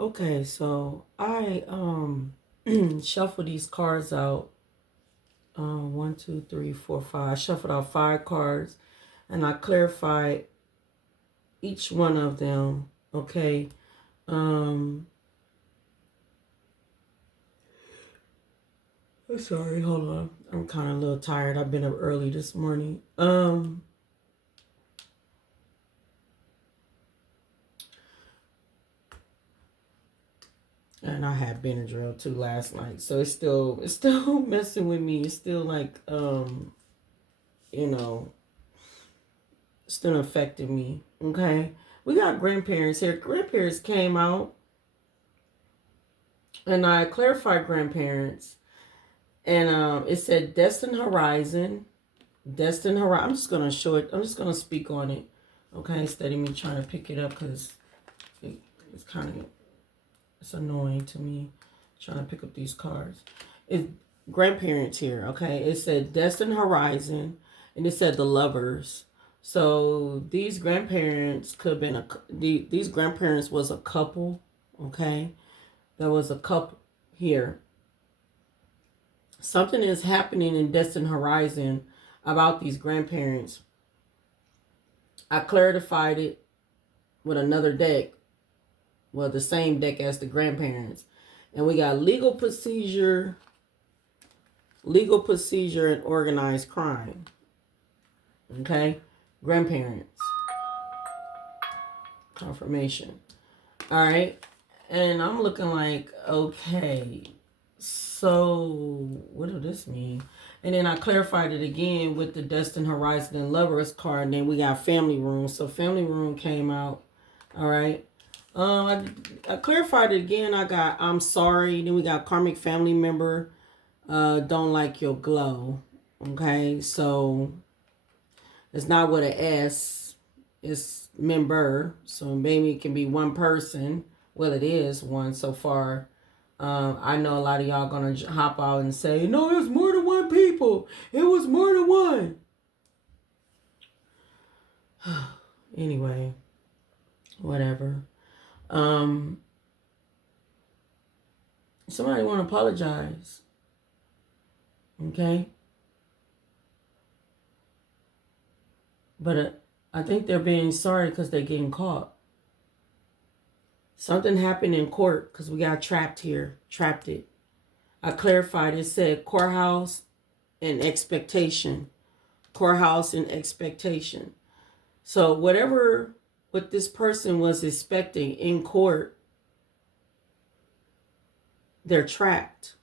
Okay, so I shuffle these cards out. 1, 2, 3, 4, 5. I shuffled out 5 cards and I clarified each one of them. Okay. I'm sorry, hold on. I'm kind of a little tired. I've been up early this morning. And I had Benadryl too last night. So it's still messing with me. It's still like you know, still affecting me. Okay. We got grandparents here. Grandparents came out and I clarified grandparents. And it said destined horizon. Destined horizon. I'm just gonna show it. I'm just gonna speak on it. Okay, instead of me trying to pick it up because it's kind of it's annoying to me trying to pick up these cards. It's grandparents here. Okay, it said destined horizon, and it said the lovers. So these grandparents could have been these grandparents was a couple. Okay, there was a couple here. Something is happening in destined horizon about these grandparents. I clarified it with another deck. Well, the same deck as the grandparents. And we got legal procedure, and organized crime. Okay? Grandparents. Confirmation. All right? And I'm looking like, okay, so what does this mean? And then I clarified it again with the Destined Horizon and Lovers card. And then we got Family Room. So Family Room came out. All right. I clarified it again. I got I'm sorry. Then we got Karmic family member. Don't like your glow. Okay. So it's not with an S. It's member. So maybe it can be one person. Well, it is one so far. I know a lot of y'all gonna hop out and say, no, it was more than one people. It was more than one. Anyway, whatever. Somebody want to apologize. Okay? But I think they're being sorry because they're getting caught. Something happened in court because we got trapped here. Trapped it. I clarified. It said courthouse and expectation. Courthouse and expectation. So what this person was expecting in court, they're trapped.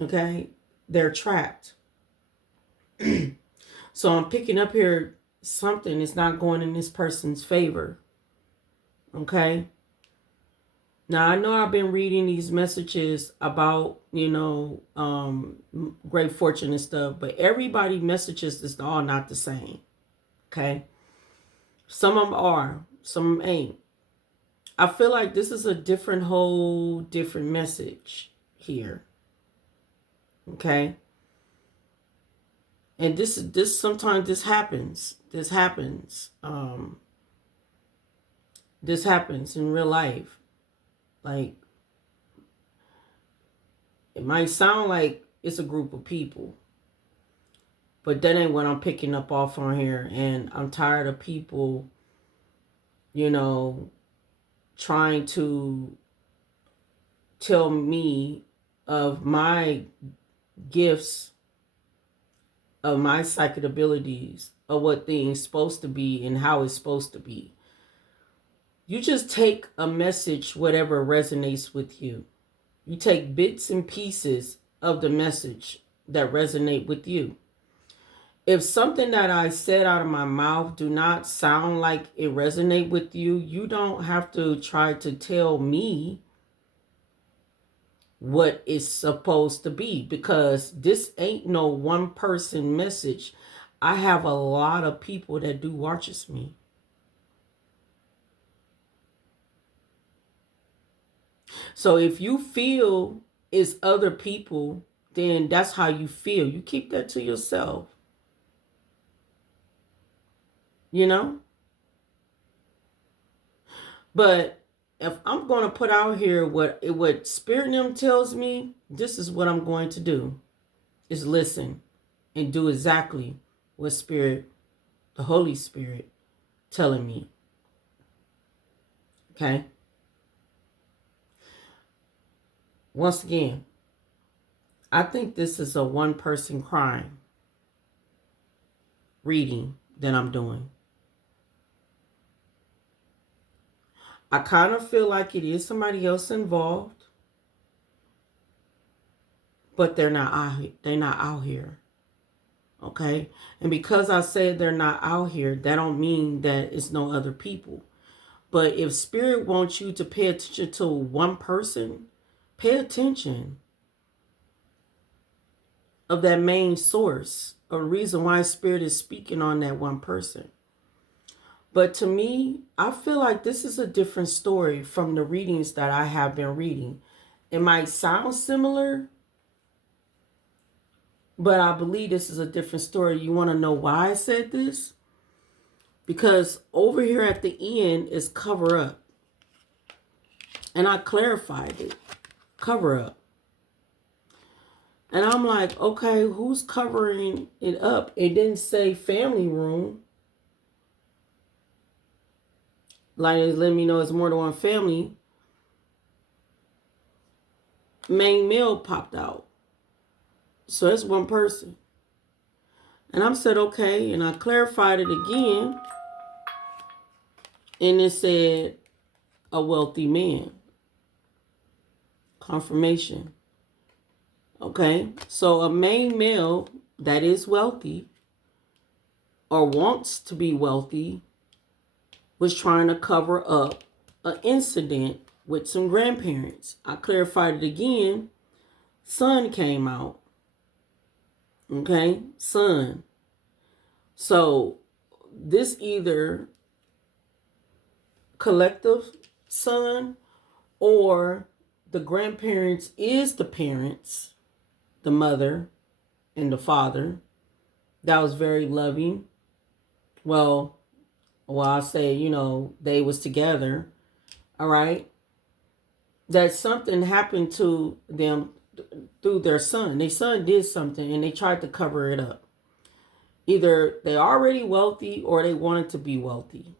Okay? They're trapped. So I'm picking up here something is not going in this person's favor. Okay? Now, I know I've been reading these messages about, great fortune and stuff, but everybody messages is all not the same. Okay? Some of them are, some of them ain't. I feel like this is a whole different message here. Okay? And this sometimes this happens. This happens in real life. Like, it might sound like it's a group of people, but that ain't what I'm picking up off on here. And I'm tired of people, trying to tell me of my gifts, of my psychic abilities, of what things supposed to be and how it's supposed to be. You just take a message, whatever resonates with you. You take bits and pieces of the message that resonate with you. If something that I said out of my mouth do not sound like it resonate with you, you don't have to try to tell me what it's supposed to be, because this ain't no one person message. I have a lot of people that do watches me. So if you feel it's other people, then that's how you feel. You keep that to yourself. But if I'm going to put out here what Spirit in them tells me, this is what I'm going to do, is listen and do exactly what Spirit, the Holy Spirit, telling me. Okay? Once again, I think this is a one-person crime reading that I'm doing. I kind of feel like it is somebody else involved, but they're not out here. Okay? And because I say they're not out here, that don't mean that it's no other people. But if Spirit wants you to pay attention to one person, pay attention of that main source, a reason why Spirit is speaking on that one person. But to me, I feel like this is a different story from the readings that I have been reading. It might sound similar, but I believe this is a different story. You want to know why I said this? Because over here at the end is cover up. And I clarified it. Cover up. And I'm like, okay, who's covering it up? It didn't say family room. Like, it's letting me know it's more than one family. Main male popped out. So it's one person. And I said, okay. And I clarified it again. And it said, a wealthy man. Confirmation. Okay. So a main male that is wealthy or wants to be wealthy was trying to cover up an incident with some grandparents. I clarified it again. Son came out. Okay, son. So this either collective son or the grandparents is the parents, the mother and the father. That was very loving. Well, I say, they was together. All right. That something happened to them through their son. Their son did something and they tried to cover it up. Either they already wealthy or they wanted to be wealthy.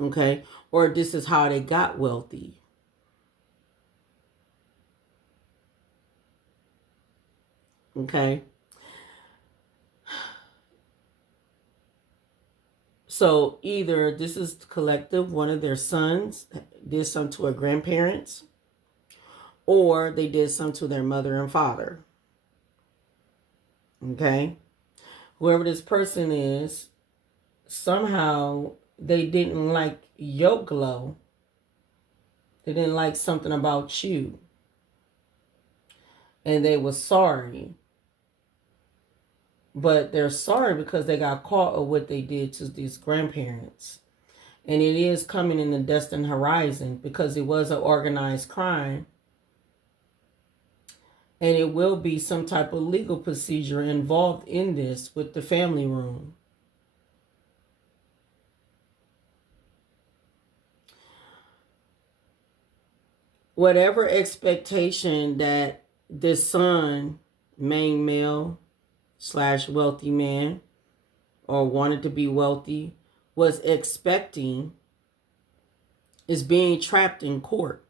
Okay? Or this is how they got wealthy. Okay? So either this is collective, one of their sons did something to their grandparents, or they did something to their mother and father. Okay? Whoever this person is, somehow they didn't like your glow. They didn't like something about you. And they were sorry. But they're sorry because they got caught with what they did to these grandparents. And it is coming in the destined horizon because it was an organized crime. And it will be some type of legal procedure involved in this with the family room. Whatever expectation that this son, main male / wealthy man, or wanted to be wealthy, was expecting is being trapped in court.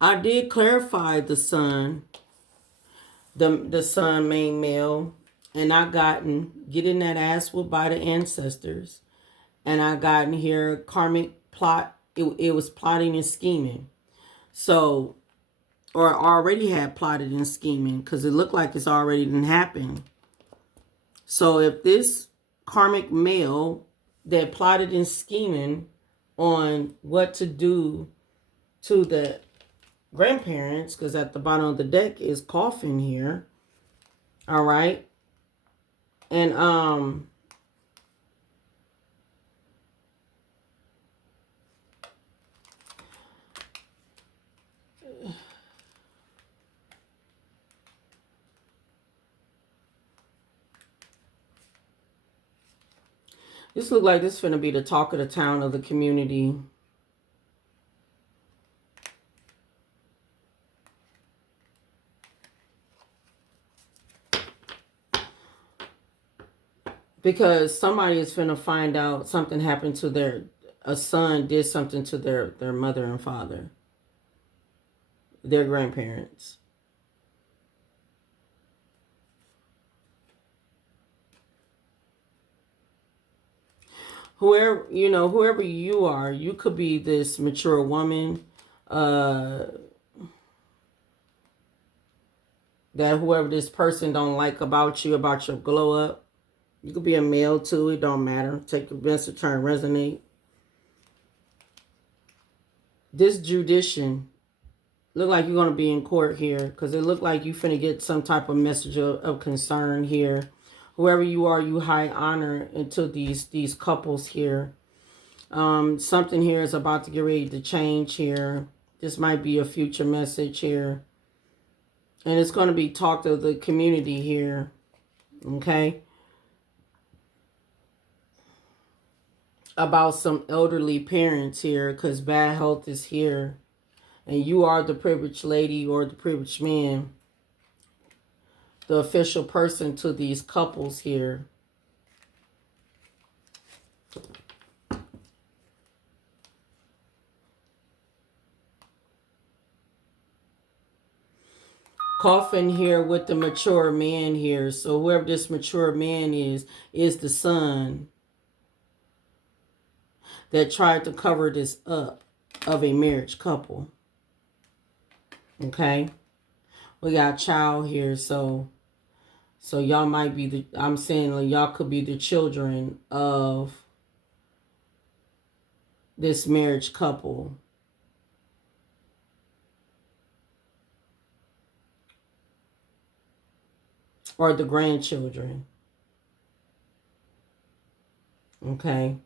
I did clarify the son, the son, main male, and I getting that ass whooped by the ancestors, and I gotten here karmic plot. It was plotting and scheming. So, or already had plotted and scheming because it looked like it's already didn't happen. So if this karmic male that plotted and scheming on what to do to the grandparents, because at the bottom of the deck is coffin here. All right. And This look like this is going to be the talk of the town of the community. Because somebody is finna find out something happened to a son did something to their mother and father, their grandparents. Whoever, whoever you are, you could be this mature woman, that whoever this person don't like about you, about your glow up. You could be a male too, it don't matter. Take the message, turn, resonate. This judition, look like you're going to be in court here, because it look like you finna get some type of message of concern here. Whoever you are, you high honor into these couples here. Something here is about to get ready to change here. This might be a future message here. And it's going to be talk to the community here. Okay. About some elderly parents here, because bad health is here. And you are the privileged lady or the privileged man, the official person to these couples here. Coffin here with the mature man here. So whoever this mature man is the son that tried to cover this up of a marriage couple. Okay. We got child here. So y'all might be I'm saying like y'all could be the children of this marriage couple. Or the grandchildren. Okay.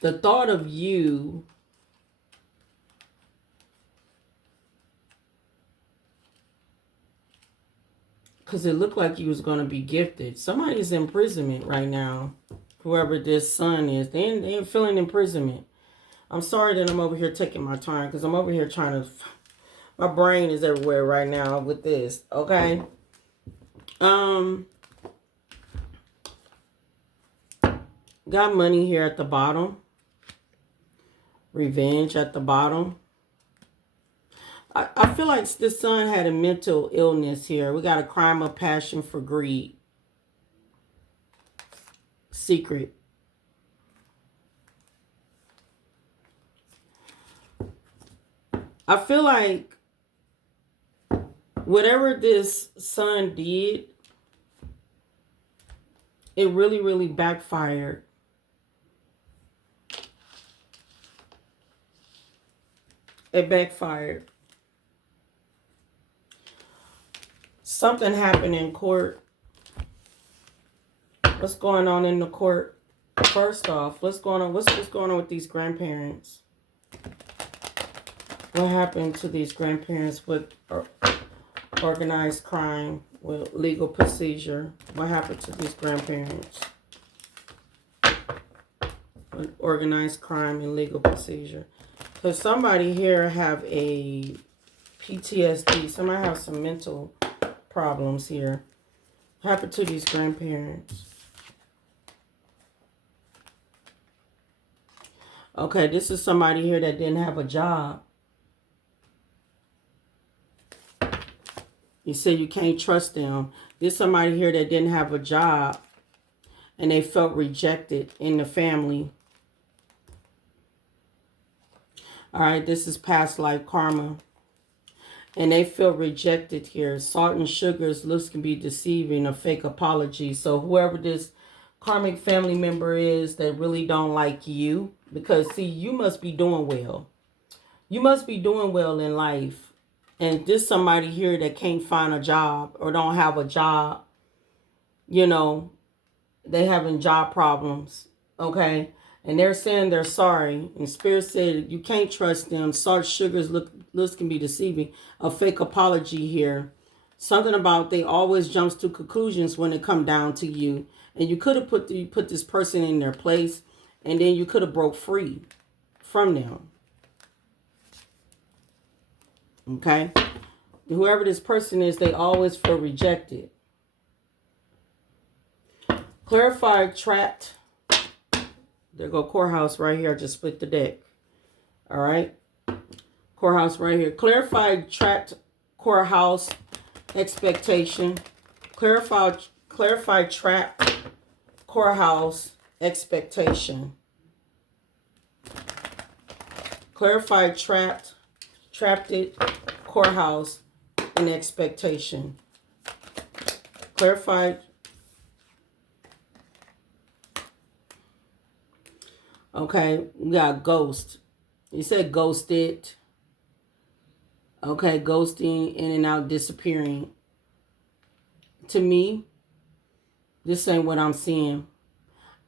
The thought of you because it looked like you was going to be gifted. Somebody's in imprisonment right now. Whoever this son is. They're feeling imprisonment. I'm sorry that I'm over here taking my time because I'm over here trying to... My brain is everywhere right now with this. Okay? Got money here at the bottom. Revenge at the bottom. I feel like this son had a mental illness here. We got a crime of passion for greed. Secret. I feel like whatever this son did, it really, really backfired. It backfired. Something happened in court. What's going on in the court? First off, what's going on? What's going on with these grandparents? What happened to these grandparents with organized crime, with legal procedure? What happened to these grandparents with organized crime and legal procedure? Because somebody here have a PTSD. Somebody have some mental problems here. What happened to these grandparents? Okay, this is somebody here that didn't have a job. You say you can't trust them. There's somebody here that didn't have a job and they felt rejected in the family. All right, this is past life karma. And they feel rejected here. Salt and sugars looks can be deceiving, a fake apology. So whoever this karmic family member is that really don't like you, because see, you must be doing well. You must be doing well in life. And there's somebody here that can't find a job or don't have a job. you know, they having job problems, okay? And they're saying they're sorry. And Spirit said you can't trust them. Salt, sugars, looks can be deceiving. A fake apology here. Something about they always jumps to conclusions when it come down to you. And you could have put this person in their place, and then you could have broke free from them. Okay? Whoever this person is, they always feel rejected. Clarified, trapped. There go courthouse right here. I just split the deck. All right. Courthouse right here. Clarified, trapped, courthouse, expectation. Clarified, trapped, courthouse, expectation. Clarified, trapped it, courthouse, and expectation. Clarified. Okay, we got ghost. You said ghosted. Okay, ghosting, in and out, disappearing. To me, this ain't what I'm seeing.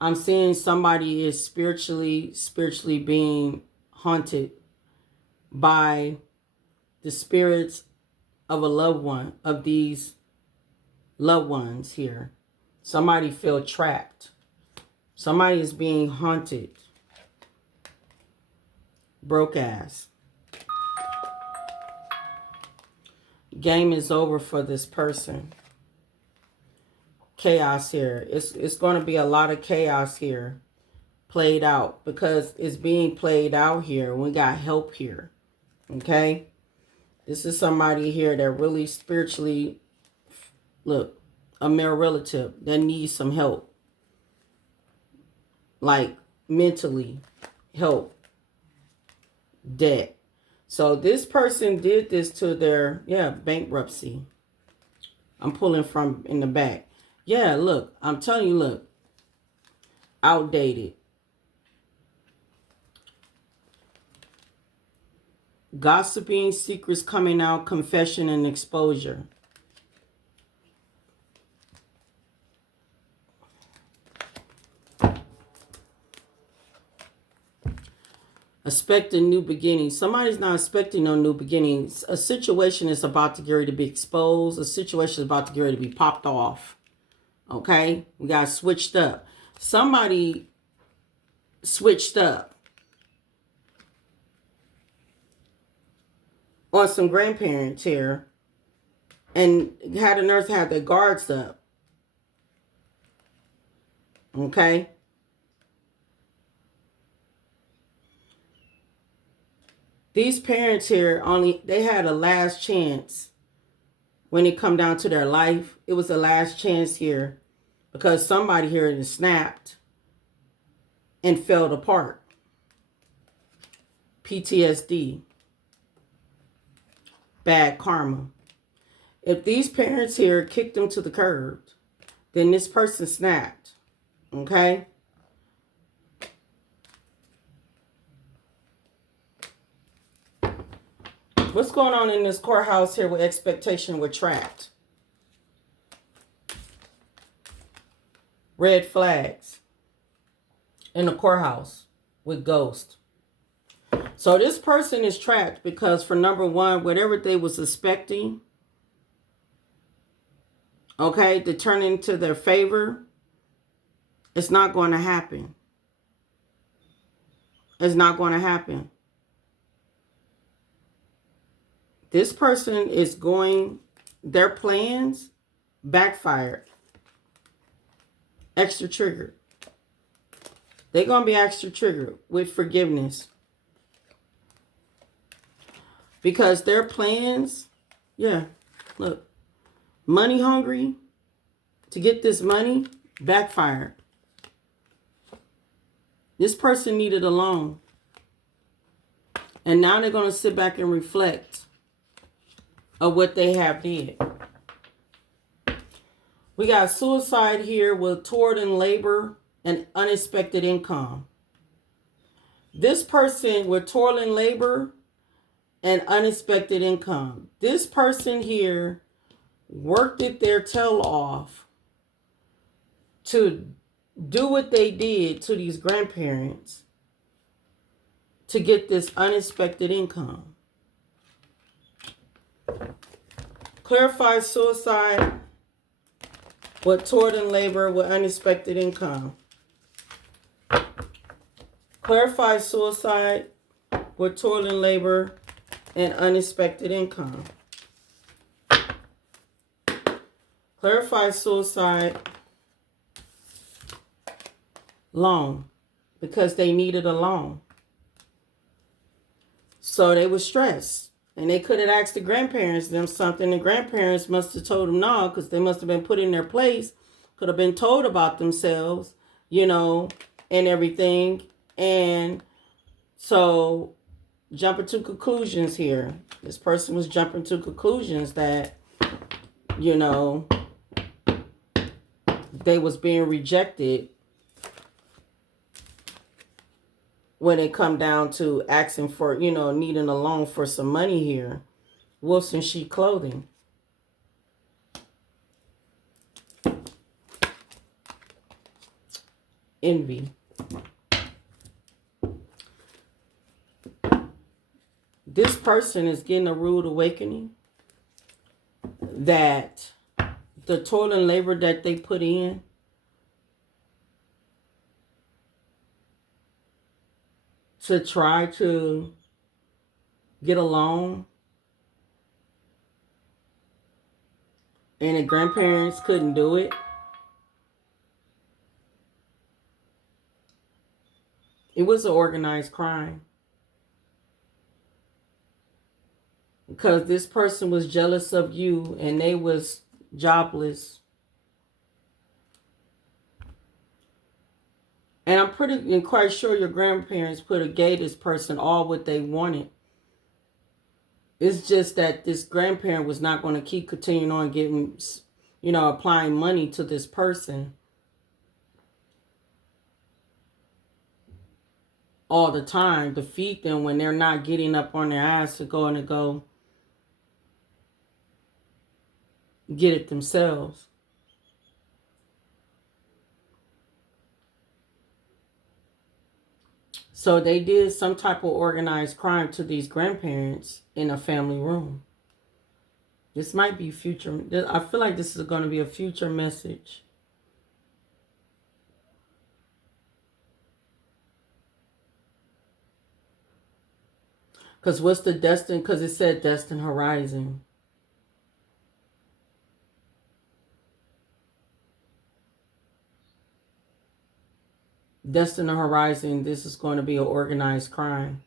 I'm seeing somebody is spiritually being haunted by the spirits of a loved one, of these loved ones here. Somebody feel trapped. Somebody is being haunted. Broke ass. Game is over for this person. Chaos here. It's going to be a lot of chaos here played out, because it's being played out here. We got help here. Okay? This is somebody here that really spiritually, look, a male relative that needs some help. Like mentally help. Debt. So this person did this to their, bankruptcy. I'm pulling from in the back. Yeah, look, I'm telling you, look, outdated. Gossiping, secrets coming out, confession and exposure. Expect a new beginning. Somebody's not expecting no new beginnings. A situation is about to get ready to be exposed. A situation is about to get ready to be popped off. Okay? We got switched up. Somebody switched up on some grandparents here and had a nurse have their guards up. Okay? These parents here, they had a last chance when it come down to their life. It was a last chance here because somebody here had snapped and fell apart. PTSD. Bad karma. If these parents here kicked them to the curb, then this person snapped. Okay? What's going on in this courthouse here with expectation with trapped? Red flags in the courthouse with ghost. So this person is trapped because, for number one, whatever they was expecting, okay, to turn into their favor, it's not going to happen. It's not going to happen. This person is going, their plans backfired. Extra triggered. They're going to be extra triggered with forgiveness. Because their plans, look, money hungry to get this money backfired. This person needed a loan. And now they're going to sit back and reflect of what they have did. We got suicide here with toil and labor and unexpected income. This person with toil and labor and unexpected income. This person here worked it their tail off to do what they did to these grandparents to get this unexpected income. Clarify suicide with tort and labor with unexpected income. Clarify suicide with toil and labor and unexpected income. Clarify suicide loan because they needed a loan. So they were stressed. And they could have asked the grandparents them something. The grandparents must have told them no, because they must have been put in their place. Could have been told about themselves, and everything. And so jumping to conclusions here. This person was jumping to conclusions that, they was being rejected when it come down to asking for, needing a loan for some money here. Wolves in sheep clothing. Envy. This person is getting a rude awakening that the toil and labor that they put in to try to get a loan, and the grandparents couldn't do it. It was an organized crime. Because this person was jealous of you and they was jobless. And I'm quite sure your grandparents gave this person all what they wanted. It's just that this grandparent was not going to keep continuing on giving, applying money to this person all the time to feed them when they're not getting up on their ass to go get it themselves. So they did some type of organized crime to these grandparents in a family room. This might be future. I feel like this is going to be a future message. Because what's the destined? Because it said destined horizon. Destined horizon, this is going to be an organized crime.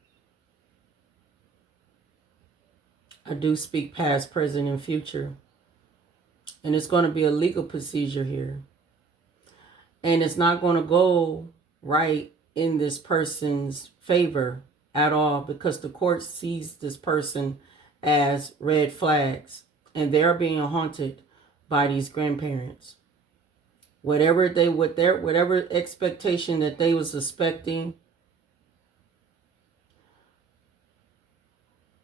I do speak past, present, and future. And it's going to be a legal procedure here. And it's not going to go right in this person's favor at all, because the court sees this person as red flags. And they're being haunted by these grandparents. Whatever expectation that they was expecting,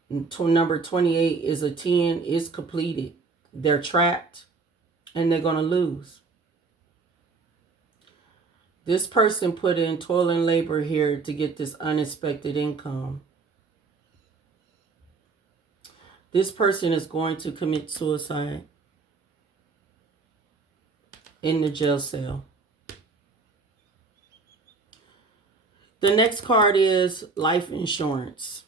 number 28 is a 10, is completed. They're trapped and they're going to lose. This person put in toil and labor here to get this unexpected income. This person is going to commit suicide in the jail cell. The next card is life insurance.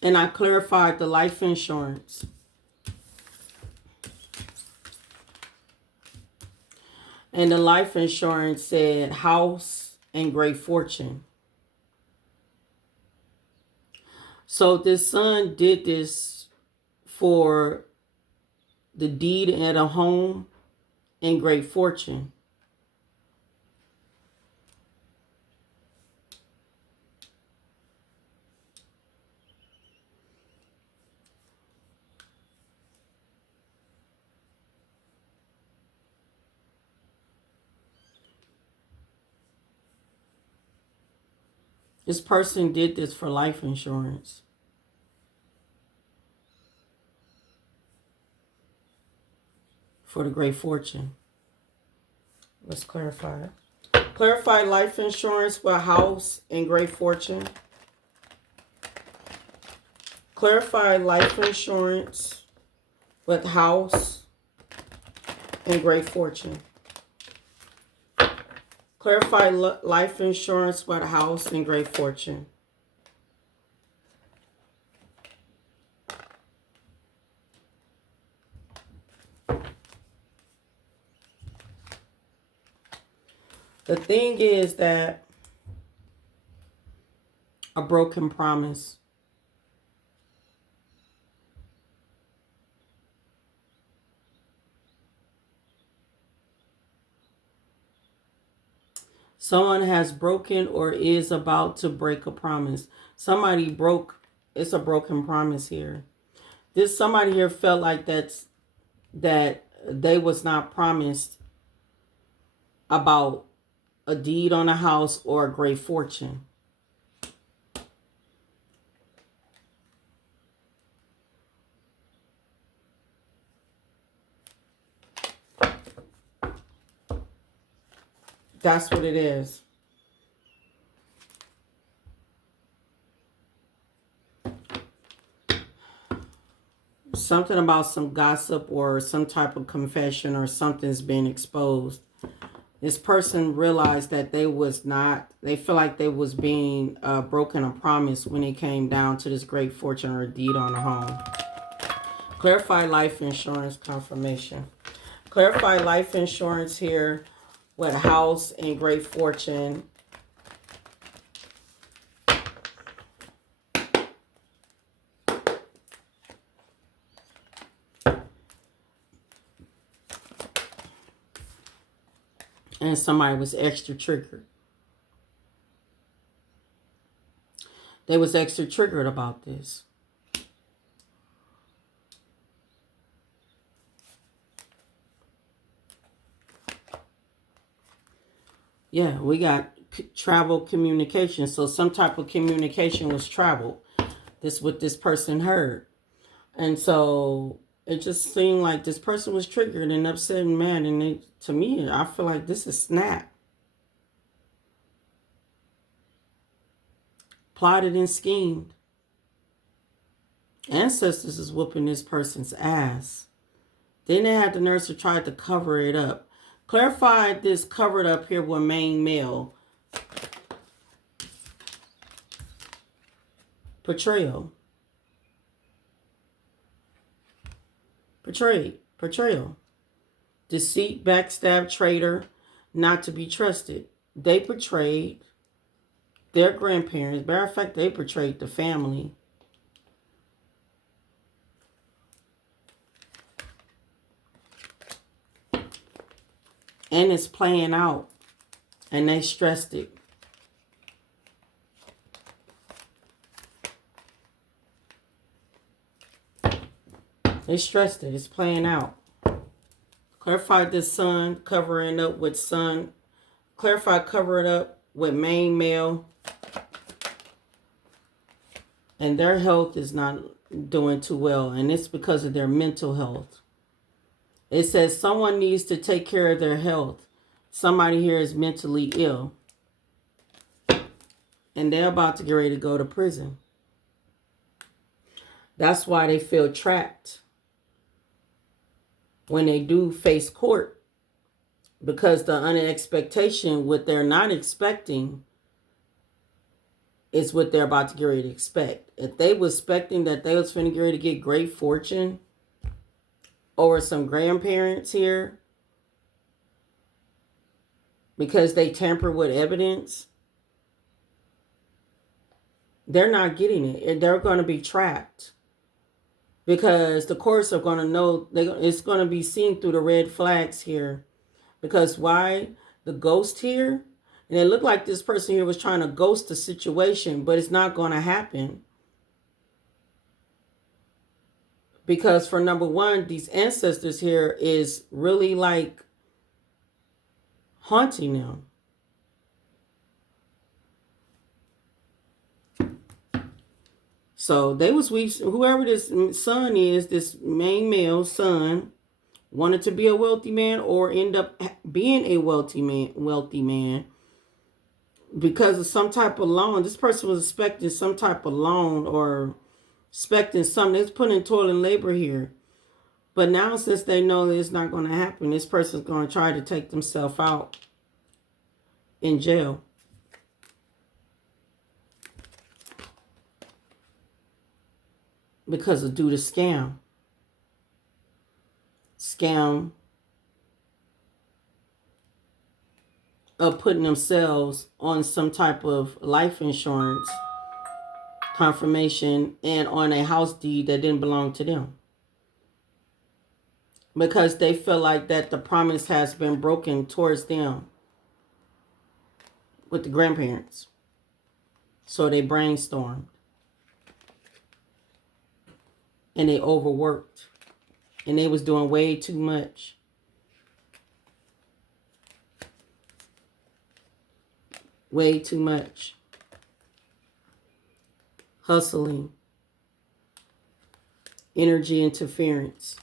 And I clarified the life insurance. And the life insurance said house and great fortune. So this son did this for the deed at a home and great fortune. This person did this for life insurance. for the great fortune. Let's clarify. Clarify life insurance with house and great fortune. Clarify life insurance with house and great fortune. Clarify life insurance with house and great fortune. The thing is that a broken promise. Someone has broken or is about to break a promise. Somebody broke, it's a broken promise here. Somebody here felt like that they was not promised about a deed on a house or a great fortune. That's what it is. Something about some gossip or some type of confession or something's being exposed. This person realized that they feel like they was being broken a promise when it came down to this great fortune or deed on a home. Clarify life insurance confirmation. Clarify life insurance here with house and great fortune. And somebody was extra triggered. They was extra triggered about this. Yeah, we got travel communication. So some type of communication was traveled. This is what this person heard. And so it just seemed like this person was triggered and upset and mad. And to me, I feel like this is snap. Plotted and schemed. Ancestors is whooping this person's ass. Then they had the nurse who tried to cover it up. Clarify this covered up here with main male. Betrayal. Betrayal. Deceit, backstab, traitor, not to be trusted. They betrayed their grandparents. Matter of fact, they betrayed the family. And it's playing out. And they stressed it. They stressed it. It's playing out. Clarify this son, covering up with son. Clarify covering up with main male. And their health is not doing too well. And it's because of their mental health. It says someone needs to take care of their health. Somebody here is mentally ill. And they're about to get ready to go to prison. That's why they feel trapped when they do face court. Because the unexpectation, what they're not expecting, is what they're about to get ready to expect. If they was expecting that they was finna get ready to get great fortune over some grandparents here because they tamper with evidence, they're not getting it. They're going to be trapped because the courts are going to know, it's going to be seen through the red flags here. Because why? The ghost here, and it looked like this person here was trying to ghost the situation, but it's not going to happen. Because for number one, these ancestors here is really like haunting them. So they was whoever this son is, this main male son, wanted to be a wealthy man or end up being a wealthy man because of some type of loan. This person was expecting some type of loan or expecting something. It's putting in toil and labor here. But now since they know that it's not going to happen, this person's going to try to take themselves out in jail. Because of due to scam. Scam of putting themselves on some type of life insurance confirmation and on a house deed that didn't belong to them. Because they feel like that the promise has been broken towards them with the grandparents. So they brainstormed. And they overworked. And they was doing way too much. Way too much. Hustling. Energy interference.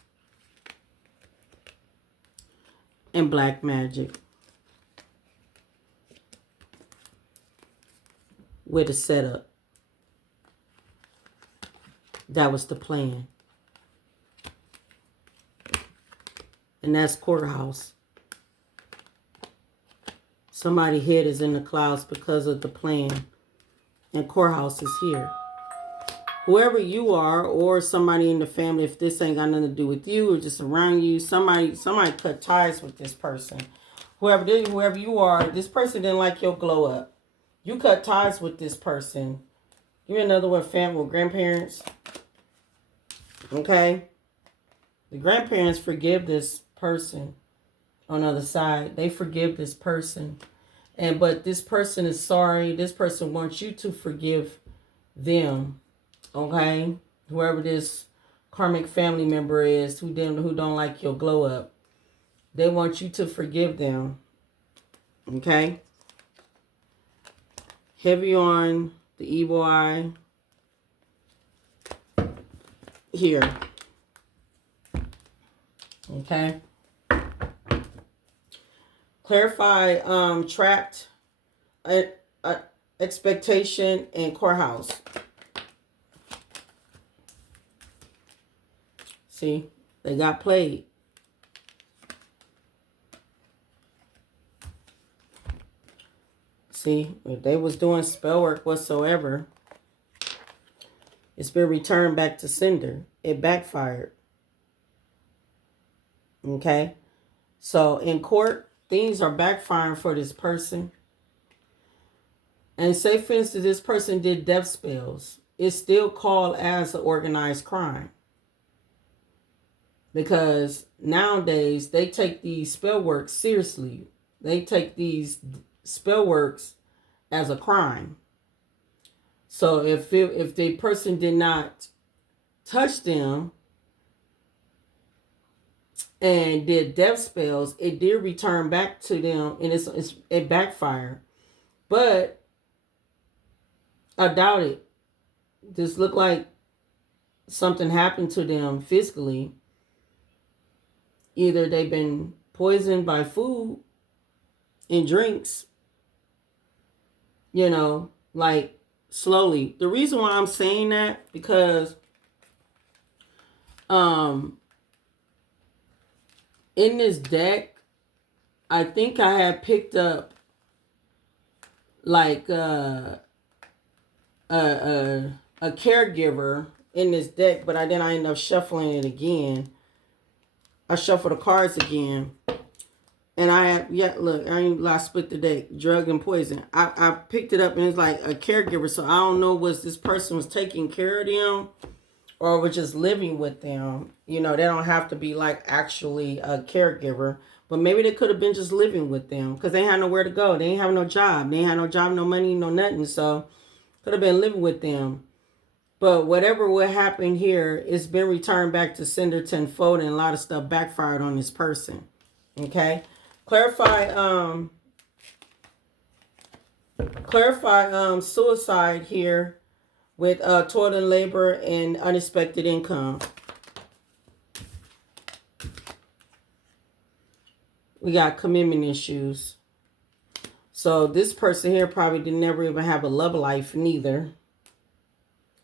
And black magic. With a setup. That was the plan. And that's courthouse. Somebody's head is in the clouds because of the plan. And courthouse is here. Whoever you are or somebody in the family, if this ain't got nothing to do with you or just around you, somebody cut ties with this person. Whoever you are, this person didn't like your glow up. You cut ties with this person. You're another one, family or grandparents. Okay? The grandparents forgive this person on the other side. They forgive this person. But this person is sorry. This person wants you to forgive them. Okay? Whoever this karmic family member is who don't like your glow up. They want you to forgive them. Okay? Heavy on the evil eye. Here. Okay. Clarify trapped expectation and courthouse. See, they got played. See, if they was doing spell work whatsoever, it's been returned back to sender. It backfired. Okay? So in court, things are backfiring for this person. And say, for instance, this person did death spells. It's still called as an organized crime. Because nowadays, they take these spell works seriously. They take these spell works as a crime. So if the person did not touch them and did death spells, it did return back to them, and it backfired. But I doubt it. This looked like something happened to them physically. Either they've been poisoned by food and drinks, like slowly. The reason why I'm saying that, because in this deck, I think I had picked up like a caregiver in this deck, but I ended up shuffling it again. I shuffled the cards again. And I split the deck, drug and poison. I picked it up and it's like a caregiver. So I don't know was this person was taking care of them or was just living with them. They don't have to be like actually a caregiver. But maybe they could have been just living with them because they had nowhere to go. They ain't have no job. They ain't had no job, no money, no nothing. So could have been living with them. But whatever would happen here, it's been returned back to sender tenfold, and a lot of stuff backfired on this person. Okay? Clarify suicide here with toil and labor and unexpected income. We got commitment issues. So this person here probably didn't never even have a love life neither.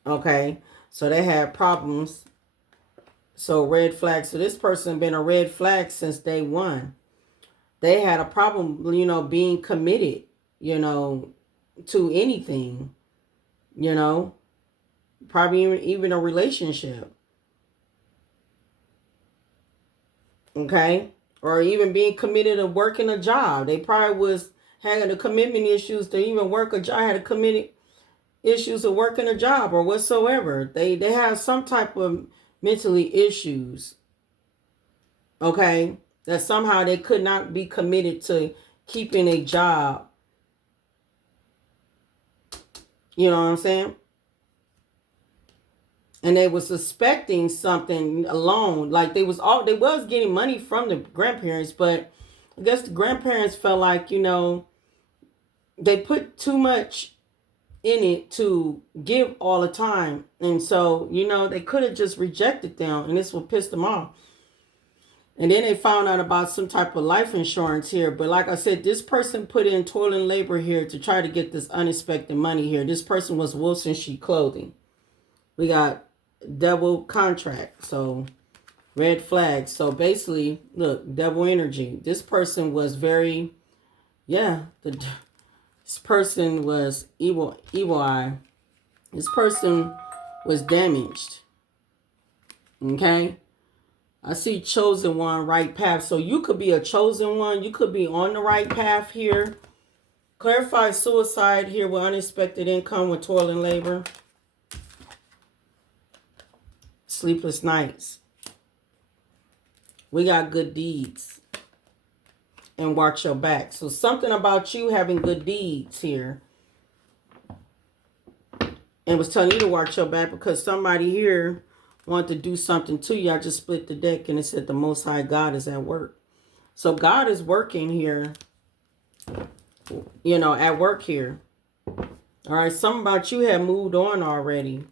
Okay. So they had problems. So red flag. So this person been a red flag since day one. They had a problem, you know, being committed, you know, to anything, you know, probably even a relationship. Okay. Or even being committed to working a job. They probably was having the commitment issues to even work a job, had a committed issues of working a job or whatsoever. They have some type of mentally issues. Okay. That somehow they could not be committed to keeping a job. You know what I'm saying? And they were suspecting something alone. Like they was getting money from the grandparents, but I guess the grandparents felt like, you know, they put too much in it to give all the time. And so, you know, they could have just rejected them and this would piss them off. And then they found out about some type of life insurance here. But like I said, this person put in toil and labor here to try to get this unexpected money here. This person was Wilson Sheet Clothing. We got devil contract. So red flags. So basically, look, devil energy. This person was very, this person was evil eye. This person was damaged. Okay. I see chosen one, right path. So you could be a chosen one. You could be on the right path here. Clarify suicide here with unexpected income with toil and labor. Sleepless nights. We got good deeds. And watch your back. So something about you having good deeds here. And was telling you to watch your back because somebody here wanted to do something to you. I just split the deck and it said the Most High God is at work. So God is working here. You know, at work here. All right, something about you had moved on already.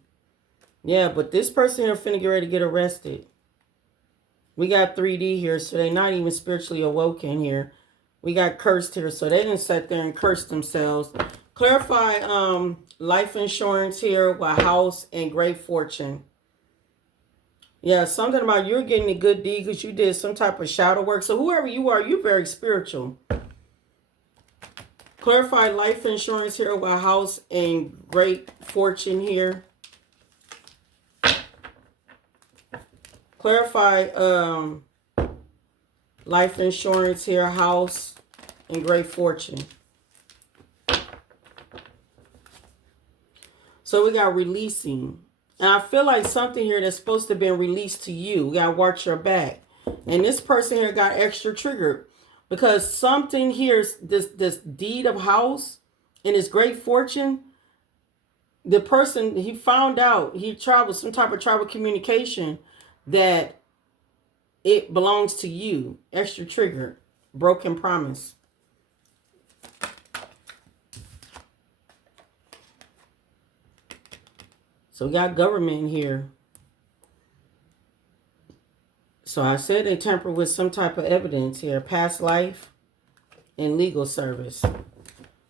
Yeah, but this person here finna get ready to get arrested. We got 3D here, so they're not even spiritually awoken here. We got cursed here, so they didn't sit there and curse themselves. Clarify life insurance here with house and great fortune. Yeah, something about you're getting a good deed because you did some type of shadow work. So whoever you are, you're very spiritual. Clarify life insurance here with house and great fortune here. Clarify life insurance here, house and great fortune. So we got releasing. And I feel like something here that's supposed to have been released to you. We got to watch your back. And this person here got extra triggered. Because something here, this deed of house and his great fortune, the person, he found out, he traveled, some type of travel communication, that it belongs to you. Extra trigger. Broken promise. So we got government here. So I said they tamper with some type of evidence here. Past life and legal service.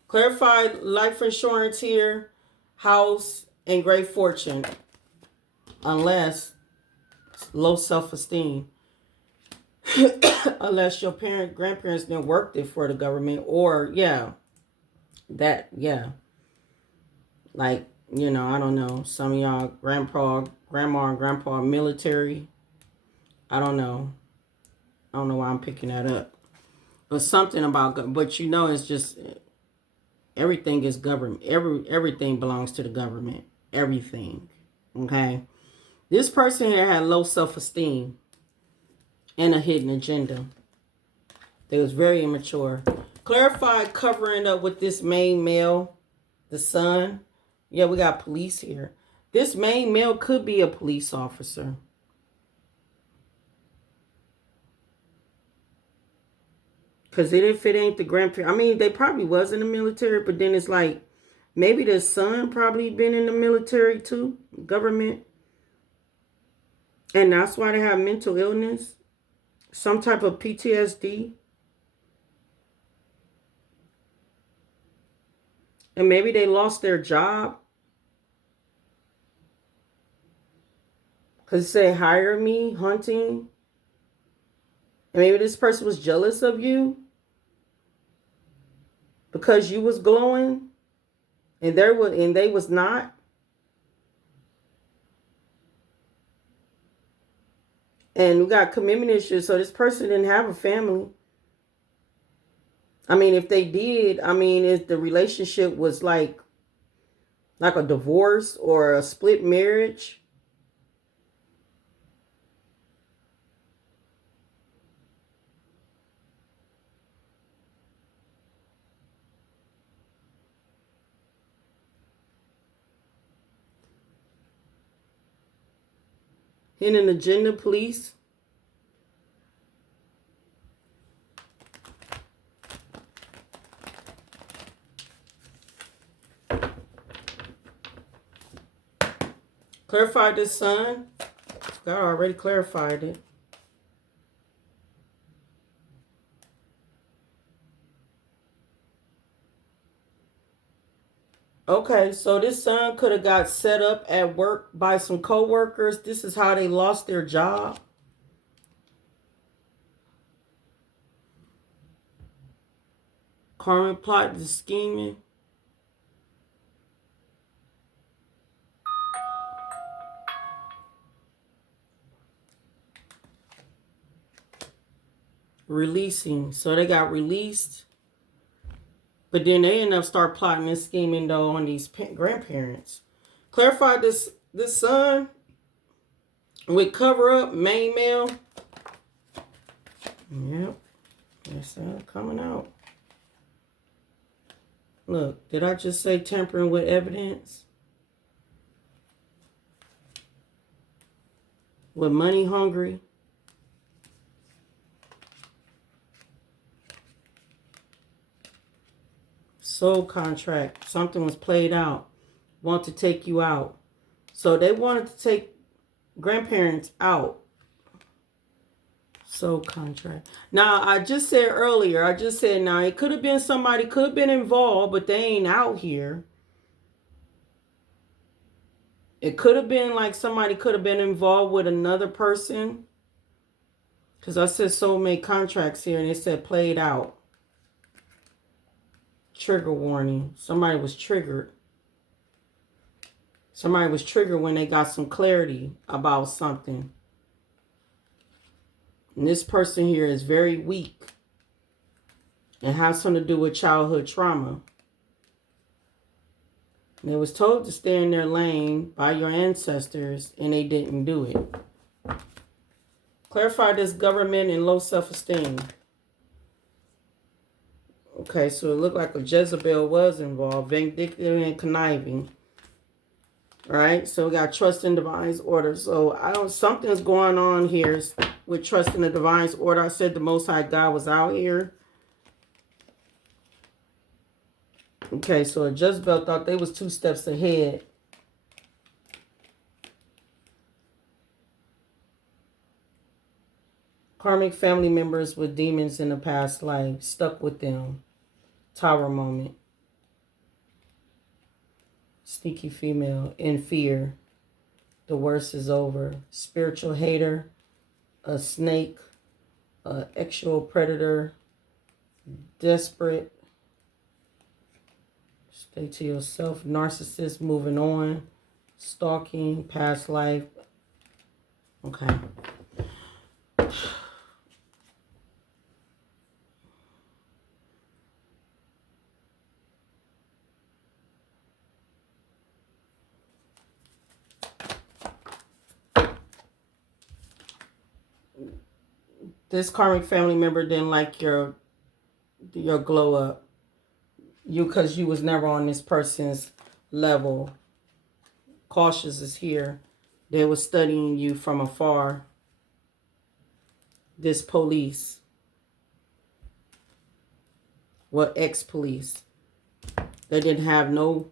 Clarify life insurance here. House and great fortune. Unless low self-esteem. Unless your grandparents didn't work it for the government. Or, like, you know, I don't know. Some of y'all grandma and grandpa military. I don't know. I don't know why I'm picking that up. But something about, but you know, it's just, everything is government. Everything belongs to the government. Everything. Okay? This person here had low self-esteem and a hidden agenda. They was very immature. Clarify covering up with this main male, the son. Yeah, we got police here. This main male could be a police officer. Because if it ain't the grandparent, I mean, they probably was in the military, but then it's like, maybe the son probably been in the military too, government. And that's why they have mental illness, some type of PTSD. And maybe they lost their job. Because it said, hire me, hunting. And maybe this person was jealous of you because you was glowing and they was not. And we got commitment issues. So this person didn't have a family. I mean, if they did, I mean, if the relationship was like a divorce or a split marriage. Hidden agenda, police. Clarified this, son. God already clarified it. Okay, so this son could have got set up at work by some co-workers. This is how they lost their job. Karmic plot, the scheming. Releasing. So they got released. But then they end up start plotting and scheming though on these grandparents. Clarify this son with cover up, main male. Yep. That's coming out. Look, did I just say tampering with evidence? With money hungry. Soul contract. Something was played out. Want to take you out. So they wanted to take grandparents out. Soul contract. Now, I just said earlier, now it could have been somebody, could have been involved, but they ain't out here. It could have been like somebody could have been involved with another person. Because I said soulmate contracts here and it said played out. Trigger warning. Somebody was triggered. Somebody was triggered when they got some clarity about something. And this person here is very weak. And has something to do with childhood trauma. And they was told to stay in their lane by your ancestors and they didn't do it. Clarify this government and low self-esteem. Okay, so it looked like a Jezebel was involved, vindictive and conniving. All right, so we got trust in divine's order. So something's going on here with trust in the divine's order. I said the Most High God was out here. Okay, so a Jezebel thought they was 2 steps ahead. Karmic family members with demons in the past life, stuck with them. Tower moment. Sneaky female, in fear. The worst is over. Spiritual hater, a snake, a sexual predator, desperate. Stay to yourself. Narcissist, moving on. Stalking, past life. Okay. This karmic family member didn't like your glow up. Because you was never on this person's level. Cautious is here. They were studying you from afar. This police. Well, ex-police. They didn't have no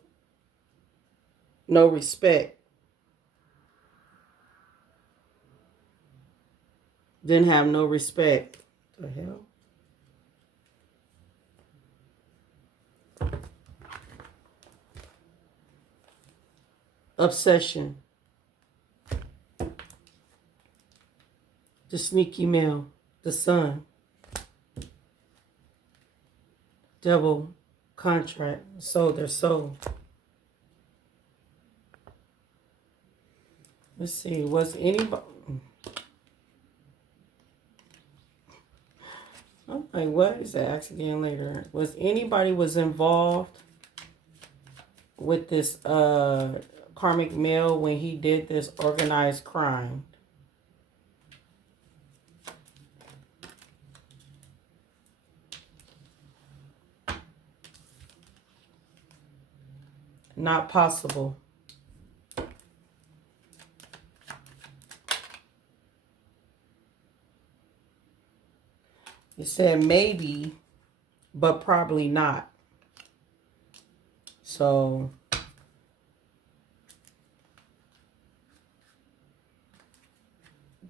respect. Didn't have no respect. What the hell? obsession, the sneaky male, the sun, devil, contract, sold their soul. Let's see, was anybody... I'm like, what is that? Ask again later. Was anybody was involved with this karmic male when he did this organized crime? Not possible. It said maybe, but probably not. So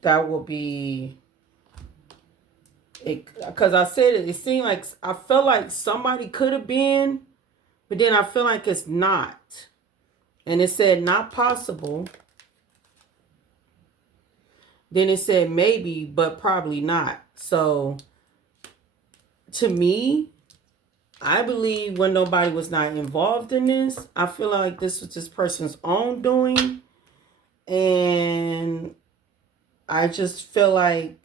that will be it, because I said it seemed like, I felt like somebody could have been, but then I feel like it's not. And it said not possible. Then it said maybe, but probably not. So to me, I believe when nobody was not involved in this, I feel like this was this person's own doing. And I just feel like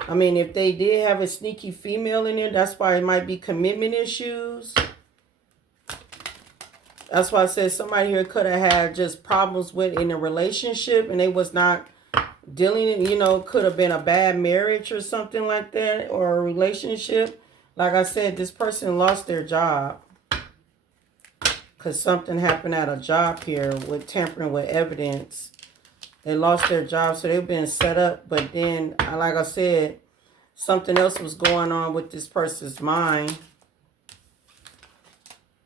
I mean, if they did have a sneaky female in there, that's why it might be commitment issues. That's why I said somebody here could have had just problems with in a relationship and they was not dealing, you know, could have been a bad marriage or something like that, or a relationship. Like I said, this person lost their job because something happened at a job here with tampering with evidence. They lost their job, so they've been set up. But then, like I said, something else was going on with this person's mind.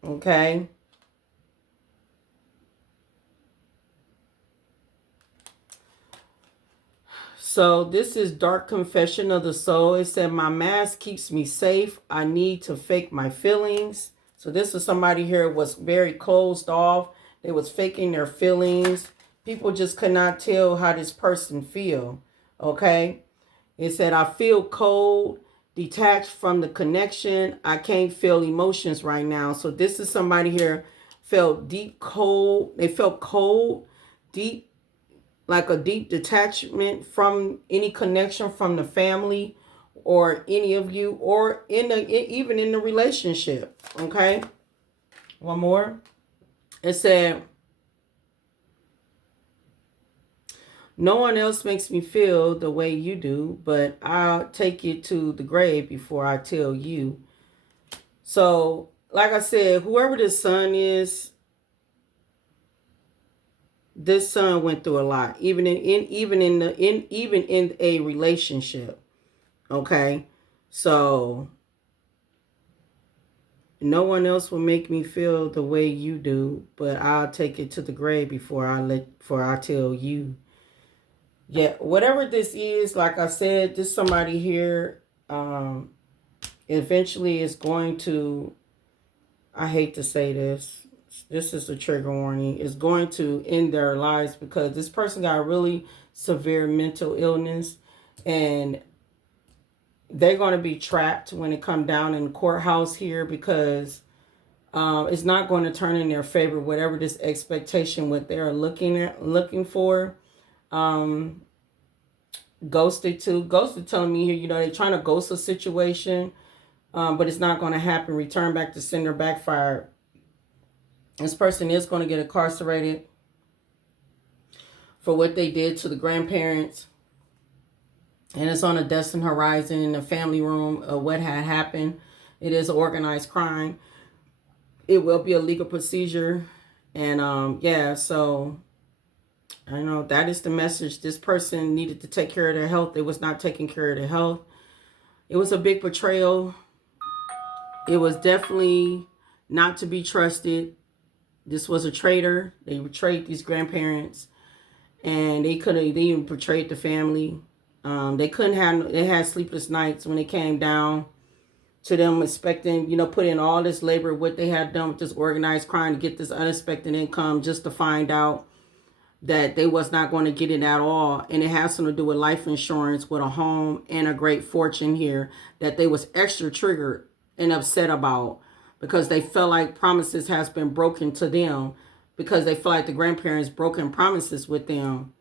Okay. So this is Dark Confession of the Soul. It said, my mask keeps me safe. I need to fake my feelings. So this is somebody here was very closed off. They was faking their feelings. People just could not tell how this person feel. Okay. It said, I feel cold, detached from the connection. I can't feel emotions right now. So this is somebody here felt deep cold. They felt cold, deep, like a deep detachment from any connection from the family or any of you, or even in the relationship. Okay. One more. It said, no one else makes me feel the way you do, but I'll take it to the grave before I tell you. So, like I said, whoever this son is, this son went through a lot, even in a relationship. Okay, so no one else will make me feel the way you do, but I'll take it to the grave before I tell you. Yeah, whatever this is, like I said, this somebody here eventually is going to, I hate to say this, this is a trigger warning, is going to end their lives because this person got a really severe mental illness and they're going to be trapped when it come down in the courthouse here because it's not going to turn in their favor, whatever this expectation, what they're looking for. Ghosted telling me here, you know, they're trying to ghost a situation, but it's not going to happen. Return back to sender, backfire. This person is going to get incarcerated for what they did to the grandparents. And it's on a destined horizon in the family room of what had happened. It is organized crime. It will be a legal procedure. And yeah, so I know that is the message. This person needed to take care of their health. They was not taking care of their health. It was a big betrayal. It was definitely not to be trusted. This was a traitor. They betrayed these grandparents, and they even betrayed the family. They had sleepless nights when it came down. to them expecting, you know, put in all this labor, what they had done with this organized crime to get this unexpected income, just to find out that they was not going to get it at all. And it has something to do with life insurance, with a home and a great fortune here, that they was extra triggered and upset about, because they felt like promises has been broken to them, because they feel like the grandparents broken promises with them.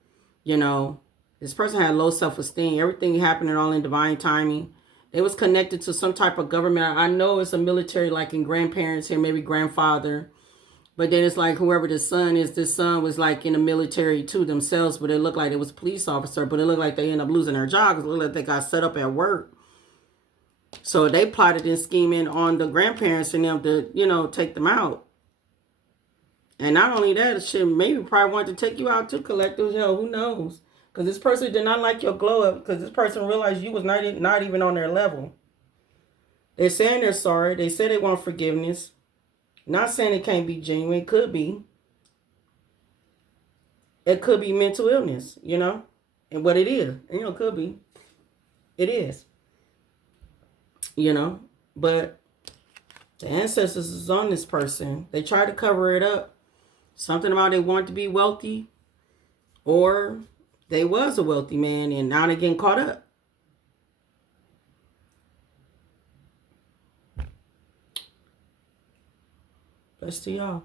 You know, this person had low self-esteem, everything happening all in divine timing. They was connected to some type of government. I know it's a military, like in grandparents here, maybe grandfather. But then it's like whoever the son is, this son was like in the military too themselves, but it looked like it was a police officer, but it looked like they ended up losing their job because it looked like they got set up at work. So they plotted and scheming on the grandparents and them to, you know, take them out. And not only that, shit, maybe probably wanted to take you out too, collective. Hell, who knows? Because this person did not like your glow up, because this person realized you was not even on their level. They're saying they're sorry. They say they want forgiveness. Not saying it can't be genuine. It could be. It could be mental illness, you know? And what it is. You know, it could be. It is. You know? But the ancestors is on this person. They try to cover it up. Something about they want to be wealthy. Or they was a wealthy man and now they're getting caught up. Bless to y'all.